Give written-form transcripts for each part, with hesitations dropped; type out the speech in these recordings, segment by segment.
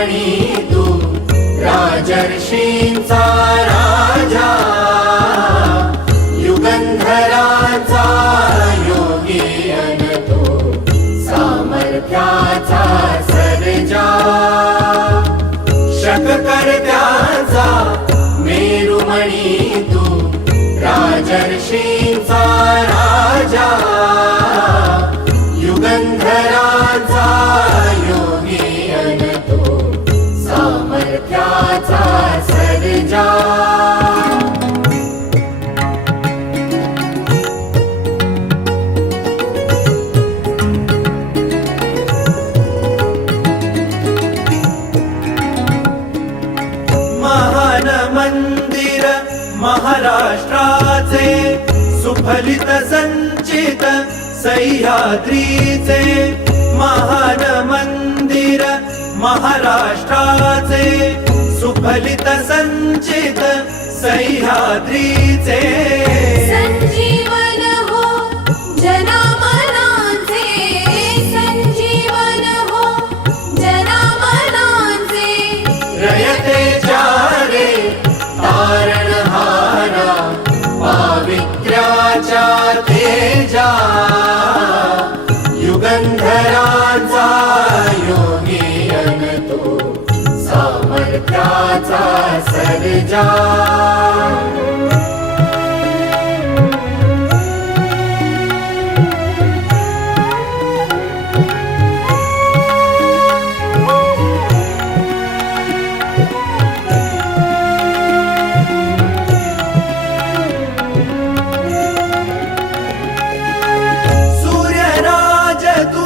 मेरुमणी तू राजर्षींचा राजा, युगंधराचा योगी अन तू सामर्थ्याचा सर्जा, शककर्त्याचा मेरुमणी तू राजर्षींचा राजा, युगंधराचा योगी अन तू सामर्थ्याचा सर्जा. महान मंदिर महाराष्ट्राचे, सुफलित संचित सह्याद्रीचे. महान मंदिर महाराष्ट्राचे, सुफलित संचित सह्याद्रीचे. संजीवन हो जनामनांचे, संजीवन हो जनामनांचे. रयतेच्या रे तारणहारा, पावित्र्याच्या तेजा, युगंधराचा योगी अन तू सामर्थ्याचा सर्जा. सूर्यराज तू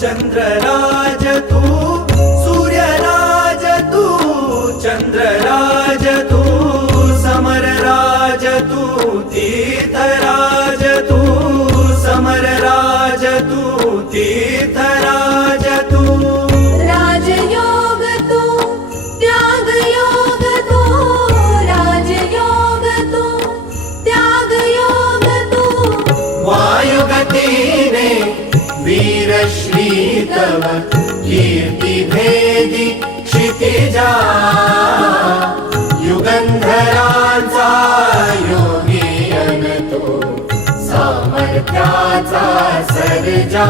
चंद्रराज तू, सूर्यराज तू चंद्रराज तू, समरराज तू तीर्थराज तू, समरराज तू तीर्थराज तू. राजयोग तू त्यागयोग तू, राजयोग तू त्यागयोग तू. वायुगतीने वीरश्री तव कीर्ति भेदी क्षितिजा, युगंधराचा योगी अन तू सामर्थ्याचा सर्जा.